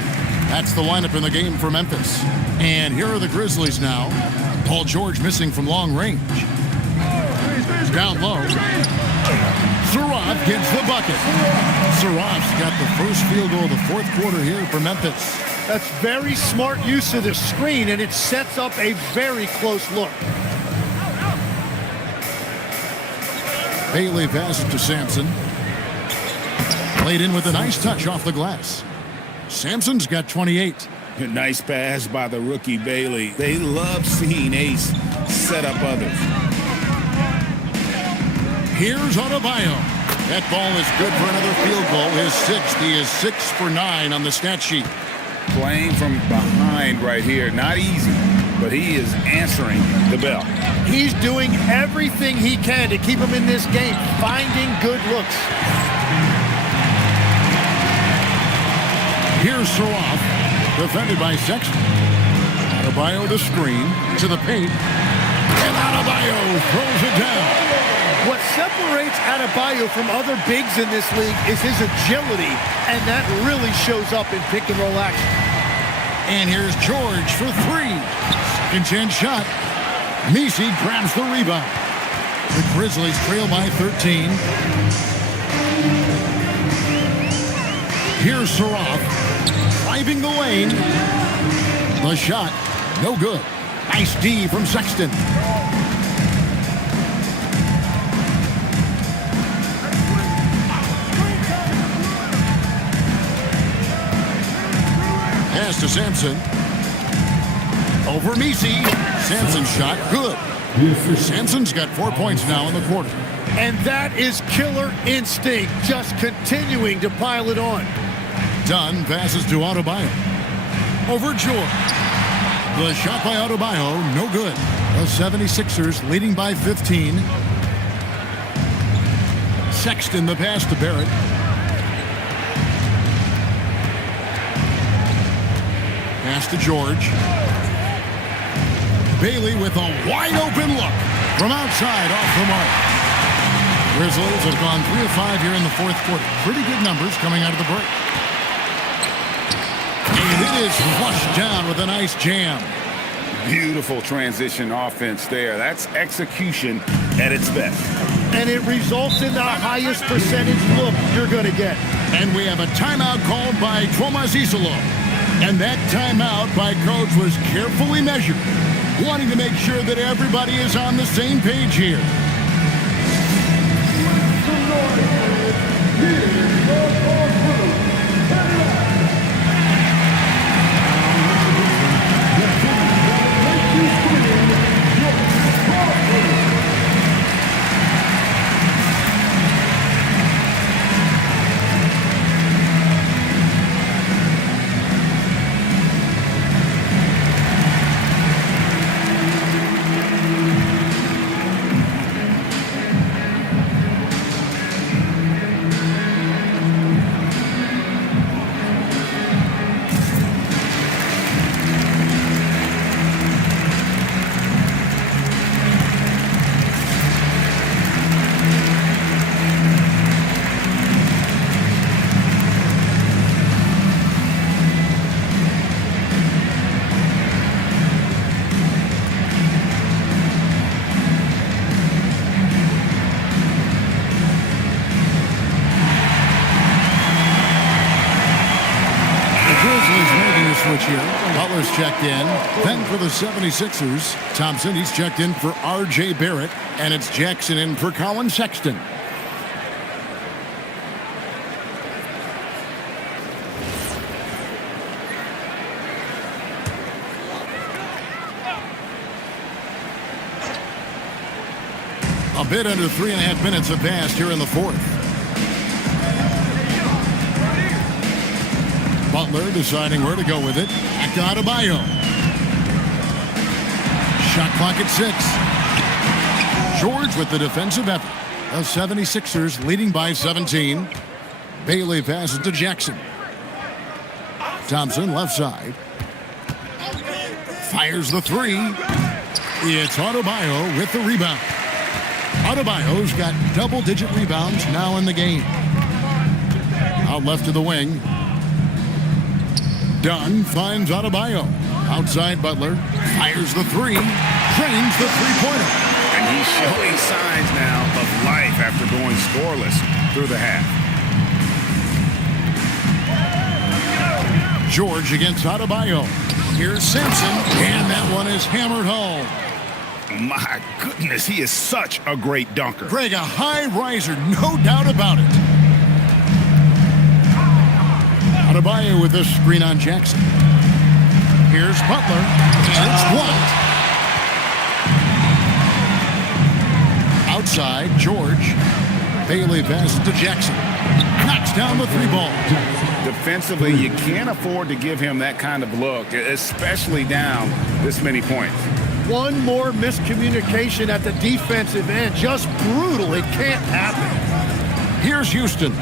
That's the lineup in the game for Memphis. And here are the Grizzlies now. Paul George missing from long range. Down low. Saraf gets the bucket. Saraf's got the first field goal of the fourth quarter here for Memphis. That's very smart use of the screen, and it sets up a very close look. Bailey passes to Sampson. Played in with a nice touch off the glass. Sampson's got 28. A nice pass by the rookie Bailey. They love seeing Ace set up others. Here's Adebayo. That ball is good for another field goal. His 6th. He is 6 for 9 on the stat sheet. Playing from behind right here. Not easy, but he is answering the bell. He's doing everything he can to keep him in this game, finding good looks. Here's Saraf, defended by Sexton. Adebayo the screen to the paint. And Adebayo throws it down. What separates Adebayo from other bigs in this league is his agility, and that really shows up in pick-and-roll action. And here's George for three. Second chance shot. Messi grabs the rebound. The Grizzlies trail by 13. Here's Saroff driving the lane. The shot, no good. Nice D from Sexton. Pass to Sampson. Over Messi. Sampson's shot, good. Sampson's got 4 points now in the quarter. And that is killer instinct, just continuing to pile it on. Dunn passes to Adebayo. Over George. The shot by Adebayo, no good. The 76ers leading by 15. Sexton the pass to Barrett. Pass to George. Bailey with a wide open look from outside off the mark. Grizzlies have gone 3 of 5 here in the fourth quarter. Pretty good numbers coming out of the break. And it is flushed down with a nice jam. Beautiful transition offense there. That's execution at its best. And it results in the highest percentage look you're going to get. And we have a timeout called by Thomas Isolo. And that timeout by coach was carefully measured, wanting to make sure that everybody is on the same page here. Switch here. Butler's checked in. Then for the 76ers, Thompson, he's checked in for R.J. Barrett. And it's Jackson in for Colin Sexton. A bit under 3.5 minutes have passed here in the fourth. Butler deciding where to go with it. Back to Adebayo. Shot clock at 6. George with the defensive effort. The 76ers leading by 17. Bailey passes to Jackson. Thompson left side. Fires the three. It's Adebayo with the rebound. Adebayo's got double-digit rebounds now in the game. Out left to the wing. Dunn finds Adebayo. Outside Butler. Fires the three. Trains the three-pointer. And he's showing signs now of life after going scoreless through the half. George against Adebayo. Here's Sampson. And that one is hammered home. My goodness, he is such a great dunker. Greg, a high riser, no doubt about it. Adebayo with this screen on Jackson. Here's Butler, and it's blocked. Outside, George. Bailey passes to Jackson. Knocks down the three ball. Defensively, you can't afford to give him that kind of look, especially down this many points. One more miscommunication at the defensive end. Just brutal. It can't happen. Here's Houston.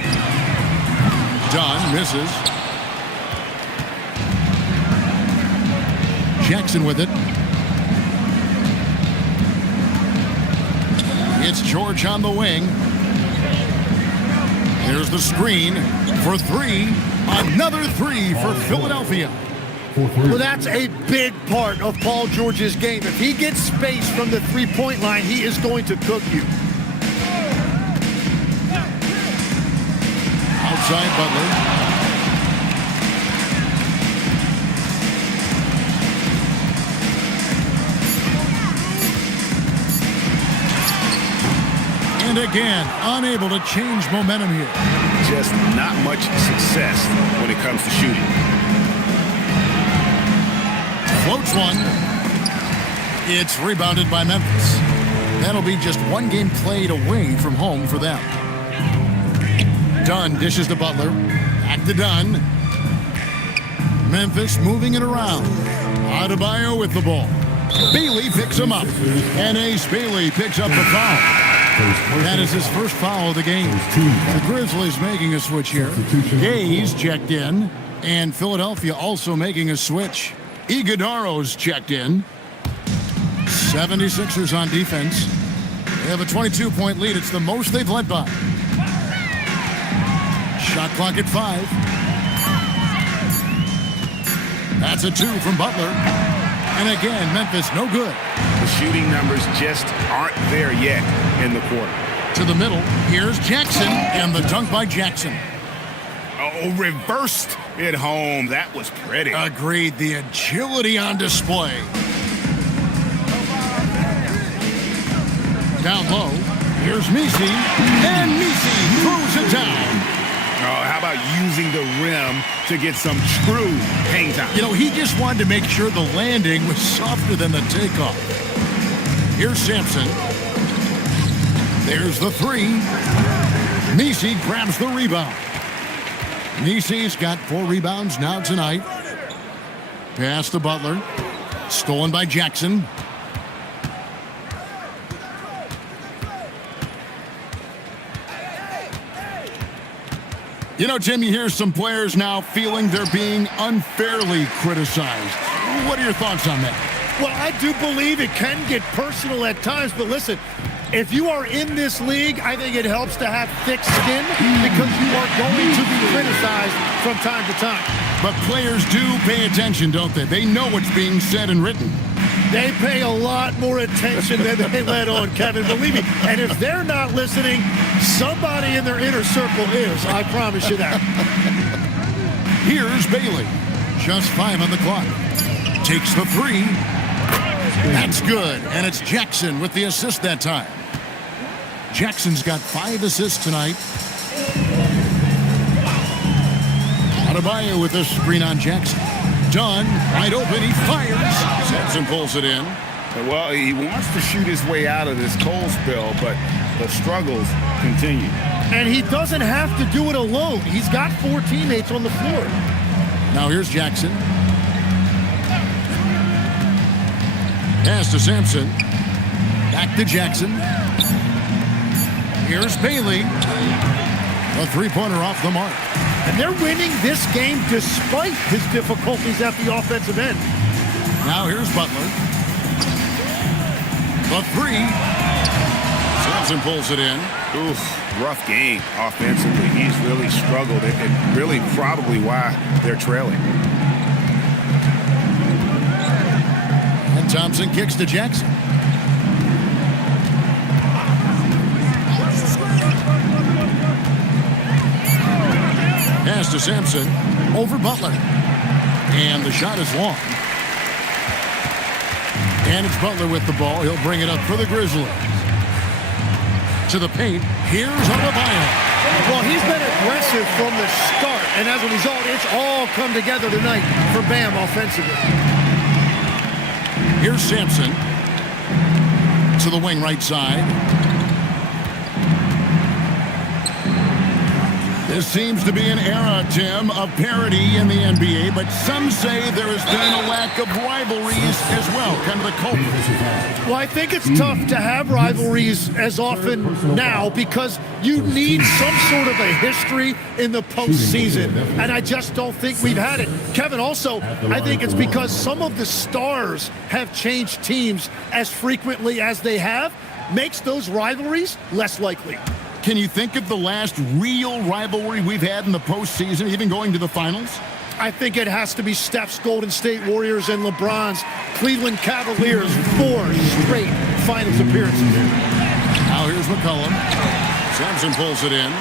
Dunn misses. Jackson with it. It's George on the wing. Here's the screen for three. Another three for Philadelphia. Well, that's a big part of Paul George's game. If he gets space from the three-point line, he is going to cook you. Outside Butler. And again, unable to change momentum here. Just not much success when it comes to shooting. Floats one. It's rebounded by Memphis. That'll be just one game played away from home for them. Dunn dishes to Butler. Back to Dunn. Memphis moving it around. Adebayo with the ball. Bailey picks him up. And Ace Bailey picks up the foul. That is his first foul of the game. The Grizzlies making a switch here. Gaze checked in. And Philadelphia also making a switch. Iguodaro's checked in. 76ers on defense. They have a 22-point lead. It's the most they've led by. Shot clock at 5. That's a 2 from Butler. And again, Memphis no good. The shooting numbers just aren't there yet in the quarter. To the middle, here's Jackson, and the dunk by Jackson. Oh, reversed it home. That was pretty. Agreed. The agility on display. Down low, here's Misi, and Misi throws it down. Oh, how about using the rim to get some true hang time? You know, he just wanted to make sure the landing was softer than the takeoff. Here's Sampson. There's the 3. Misi grabs the rebound. Misi's got 4 rebounds now tonight. Pass to Butler. Stolen by Jackson. You know, Tim, you hear some players now feeling they're being unfairly criticized. What are your thoughts on that? Well, I do believe it can get personal at times, but listen, if you are in this league, I think it helps to have thick skin because you are going to be criticized from time to time. But players do pay attention, don't they? They know what's being said and written. They pay a lot more attention than they let on, Kevin, believe me. And if they're not listening, somebody in their inner circle is. I promise you that. Here's Bailey. Just 5 on the clock. Takes the 3. That's good. And it's Jackson with the assist that time. Jackson's got 5 assists tonight. Adebayo with a screen on Jackson. Dunn, wide open, he fires. Sampson pulls it in. Well, he wants to shoot his way out of this cold spell, but the struggles continue. And he doesn't have to do it alone. He's got 4 teammates on the floor. Now here's Jackson. Pass to Sampson. Back to Jackson. Here's Bailey. A 3-pointer off the mark. And they're winning this game despite his difficulties at the offensive end. Now here's Butler. The 3. Sampson pulls it in. Oof, rough game offensively. He's really struggled, and really probably why they're trailing. And Thompson kicks to Jackson. Pass to Sampson, over Butler. And the shot is long. And it's Butler with the ball. He'll bring it up for the Grizzlies. To the paint, here's Adebayo. Well, he's been aggressive from the start, and as a result, it's all come together tonight for Bam offensively. Here's Sampson. To the wing right side. This seems to be an era, Tim, of parity in the NBA, but some say there has been a lack of rivalries as well, kind of the culprit. Well, I think it's tough to have rivalries as often now because you need some sort of a history in the postseason, and I just don't think we've had it. Kevin, also, I think it's because some of the stars have changed teams as frequently as they have, makes those rivalries less likely. Can you think of the last real rivalry we've had in the postseason, even going to the finals? I think it has to be Steph's Golden State Warriors and LeBron's Cleveland Cavaliers 4 straight finals appearances. Now here's McCollum. Sampson pulls it in.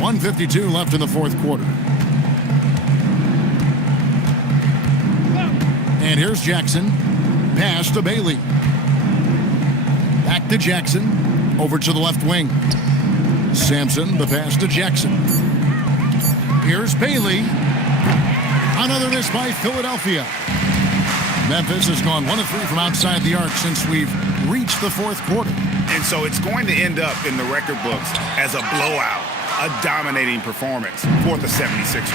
1:52 left in the fourth quarter. And here's Jackson. Pass to Bailey. Back to Jackson. Over to the left wing. Sampson, the pass to Jackson. Here's Bailey. Another miss by Philadelphia. Memphis has gone 1 of 3 from outside the arc since we've reached the fourth quarter. And so it's going to end up in the record books as a blowout, a dominating performance for the 76ers.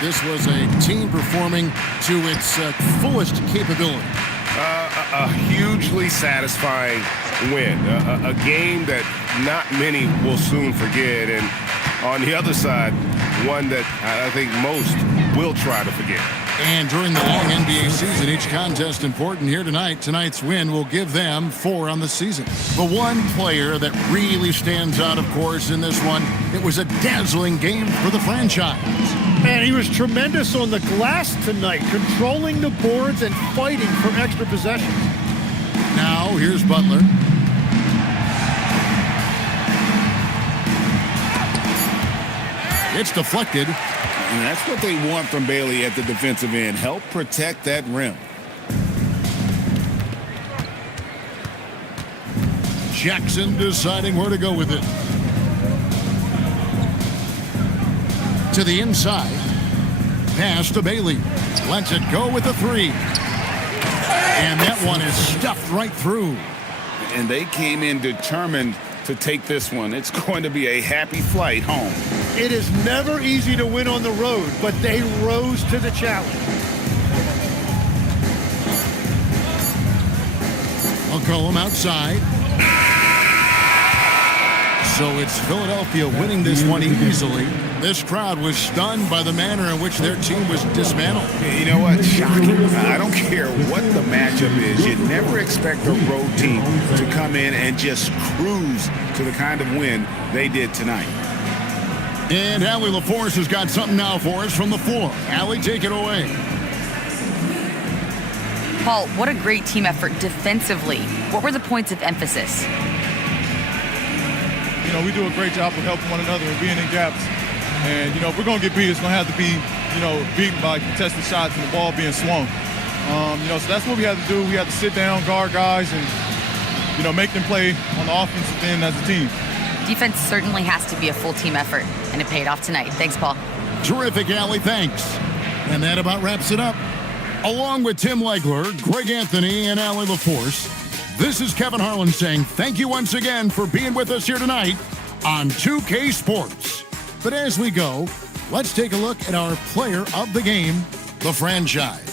This was a team performing to its fullest capability. A hugely satisfying win. A game that not many will soon forget. And on the other side, one that I think most will try to forget. And during the long NBA season, each contest important. Here tonight, tonight's win will give them 4 on the season. The one player that really stands out, of course, in this one, it was a dazzling game for the franchise. And he was tremendous on the glass tonight, controlling the boards and fighting for extra possessions. Now, here's Butler. It's deflected. And that's what they want from Bailey at the defensive end. Help protect that rim. Jackson deciding where to go with it. To the inside. Pass to Bailey. Lets it go with the 3. And that one is stuffed right through. And they came in determined to take this one. It's going to be a happy flight home. It is never easy to win on the road, but they rose to the challenge. McCollum outside. So it's Philadelphia winning this one easily. This crowd was stunned by the manner in which their team was dismantled. You know what? Shocking. I don't care what the matchup is. You never expect a road team to come in and just cruise to the kind of win they did tonight. And Allie LaForce has got something now for us from the floor. Allie, take it away. Paul, what a great team effort defensively. What were the points of emphasis? You know, we do a great job of helping one another and being in gaps. And, you know, if we're going to get beat, it's going to have to be, you know, beaten by contested shots and the ball being swung. You know, so that's what we had to do. We had to sit down, guard guys, and, you know, make them play on the offensive end as a team. Defense certainly has to be a full team effort, and it paid off tonight. Thanks, Paul. Terrific, Allie. Thanks. And that about wraps it up. Along with Tim Legler, Greg Anthony, and Allie LaForce, this is Kevin Harlan saying thank you once again for being with us here tonight on 2K Sports. But as we go, let's take a look at our player of the game, the franchise.